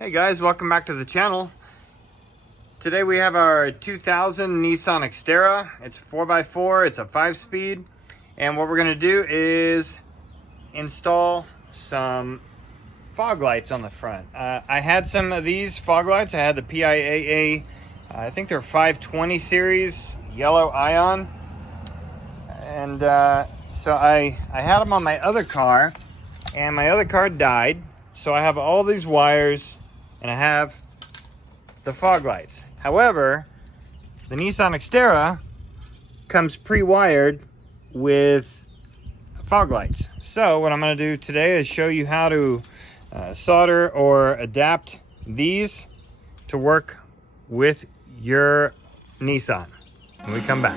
Hey guys, welcome back to the channel. Today we have our 2000 Nissan Xterra. It's a 4x4, it's a 5-speed. And what we're gonna do is install some fog lights on the front. I had some of these fog lights. I had the Piaa, I think they're 520 series, yellow ion. And so I had them on my other car, and my other car died. So I have all these wires and I have the fog lights. However, the Nissan Xterra comes pre-wired with fog lights. So what I'm going to do today is show you how to solder or adapt these to work with your Nissan when we come back.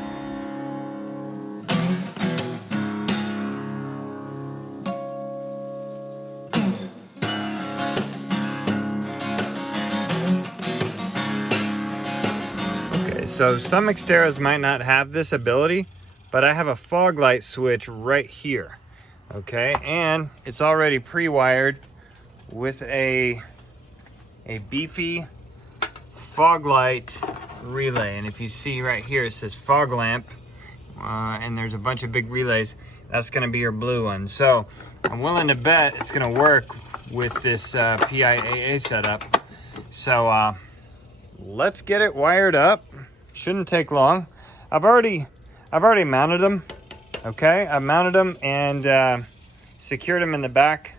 So some Xterras might not have this ability, but I have a fog light switch right here, okay? And it's already pre-wired with a beefy fog light relay. And if you see right here, it says fog lamp, and there's a bunch of big relays. That's gonna be your blue one. So I'm willing to bet it's gonna work with this Piaa setup. So let's get it wired up. Shouldn't take long. I've already mounted them. Okay, I've mounted them and secured them in the back.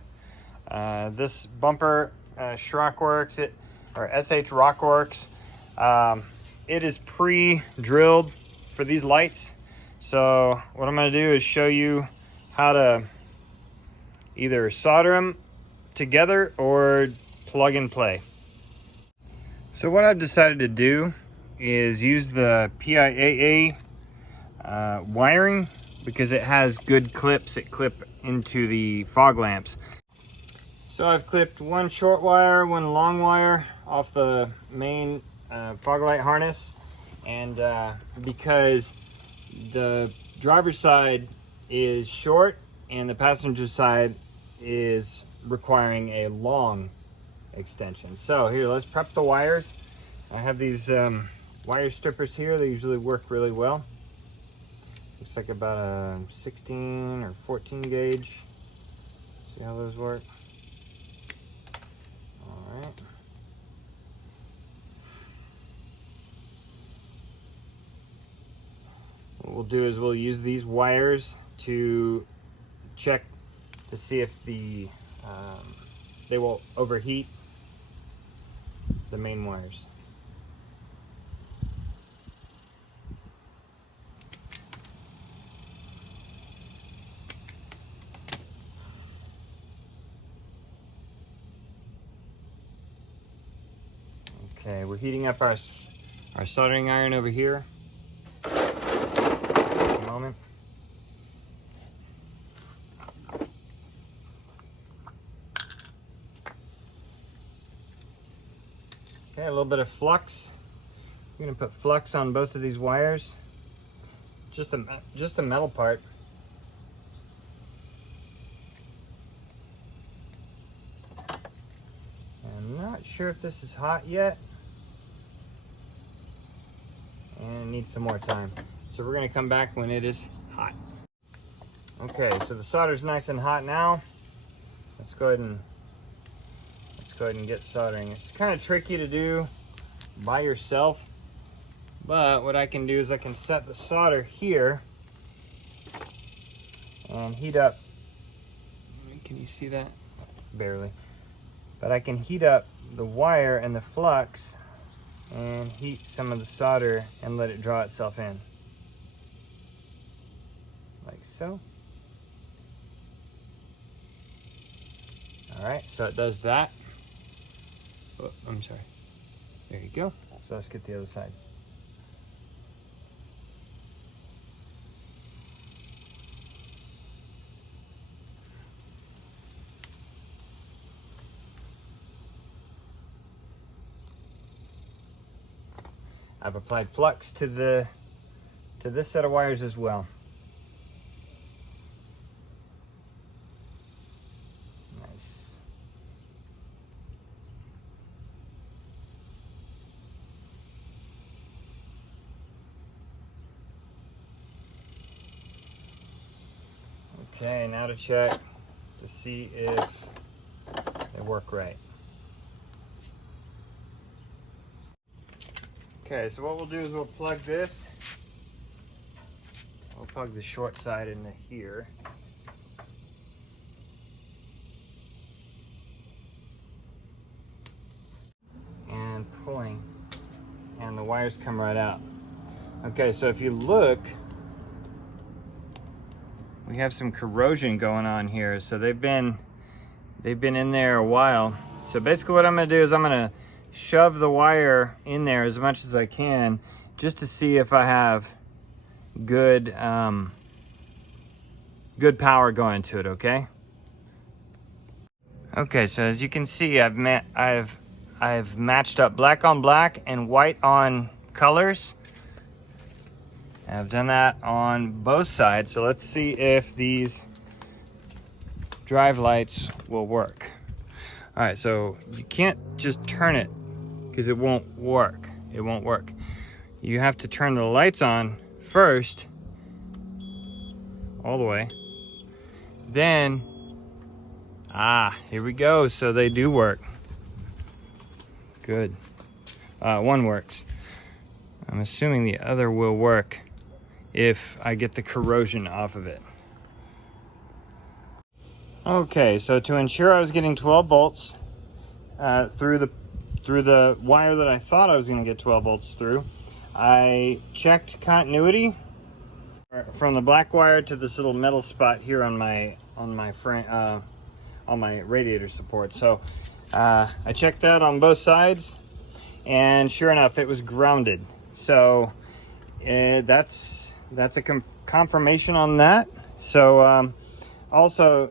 This bumper Rockworks, or SH Rockworks. It is pre-drilled for these lights. So what I'm going to do is show you how to either solder them together or plug and play. So what I've decided to do is use the Piaa wiring because it has good clips that clip into the fog lamps. So I've clipped one short wire, one long wire off the main fog light harness, and because the driver's side is short and the passenger side is requiring a long extension. So here, let's prep the wires. I have these wire strippers here. They usually work really well. Looks like about a 16 or 14 gauge. See how those work? All right. What we'll do is we'll use these wires to check to see if they will overheat the main wires. Okay, we're heating up our soldering iron over here. Just a moment. Okay, a little bit of flux. I'm going to put flux on both of these wires. Just the metal part. I'm not sure if this is hot yet. And it needs some more time. So we're going to come back when it is hot. Okay, so the solder's nice and hot now. Let's go ahead and get soldering. It's kind of tricky to do by yourself, but what I can do is I can set the solder here and heat up. Can you see that? Barely. But I can heat up the wire and the flux and heat some of the solder and let it draw itself in. Like so. All right, so it does that. Oh, I'm sorry. There you go. So let's get the other side. I've applied flux to this set of wires as well. Nice. Okay, now to check to see if they work right. Okay, so what we'll do is we'll plug this. We'll plug the short side into here. And pulling, and the wires come right out. Okay, so if you look, we have some corrosion going on here. So they've been in there a while. So basically what I'm gonna do is I'm gonna shove the wire in there as much as I can just to see if I have good good power going to it, okay? Okay, so as you can see, I've matched up black on black and white on colors. I've done that on both sides, so let's see if these drive lights will work. All right, so you can't just turn it because it won't work. It won't work. You have to turn the lights on first, all the way. Then, here we go. So they do work. Good. One works. I'm assuming the other will work if I get the corrosion off of it. Okay, so to ensure I was getting 12 volts through the wire that I thought I was going to get 12 volts through, I checked continuity from the black wire to this little metal spot here on my radiator support. So I checked that on both sides, and sure enough, it was grounded. So that's a confirmation on that. So also,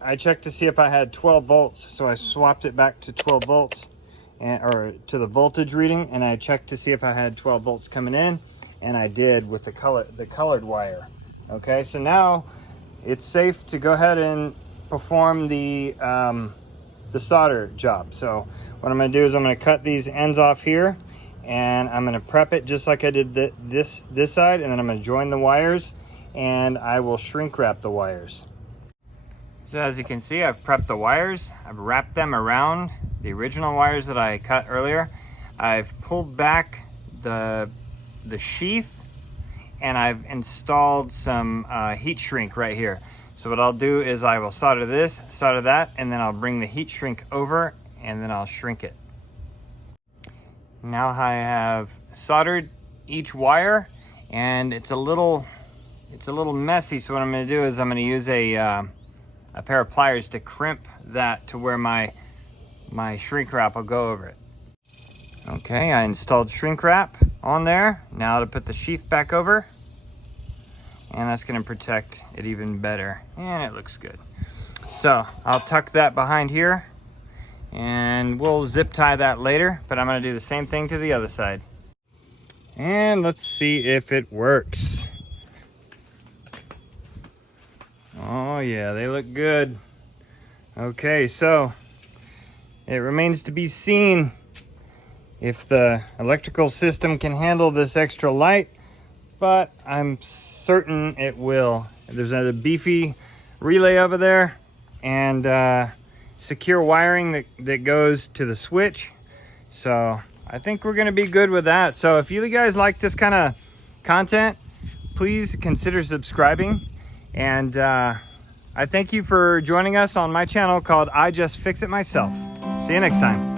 I checked to see if I had 12 volts, so I swapped it back to 12 volts, or to the voltage reading, and I checked to see if I had 12 volts coming in, and I did with the colored wire. Okay, so now it's safe to go ahead and perform the solder job. So what I'm going to do is I'm going to cut these ends off here, and I'm going to prep it just like I did this side, and then I'm going to join the wires, and I will shrink wrap the wires. So as you can see, I've prepped the wires. I've wrapped them around the original wires that I cut earlier. I've pulled back the sheath, and I've installed some heat shrink right here. So what I'll do is I will solder this, solder that, and then I'll bring the heat shrink over, and then I'll shrink it. Now I have soldered each wire, and it's a little messy. So what I'm going to do is I'm going to use a pair of pliers to crimp that to where my shrink wrap will go over it. Okay, I installed shrink wrap on there. Now to put the sheath back over, and that's going to protect it even better, and it looks good. So I'll tuck that behind here, and we'll zip tie that later, but I'm going to do the same thing to the other side. And let's see if it works. Oh yeah, they look good. Okay, so it remains to be seen if the electrical system can handle this extra light, but I'm certain it will. There's a beefy relay over there, and secure wiring that goes to the switch. So I think we're gonna be good with that. So if you guys like this kind of content, please consider subscribing. And I thank you for joining us on my channel called I Just Fix It Myself. See you next time.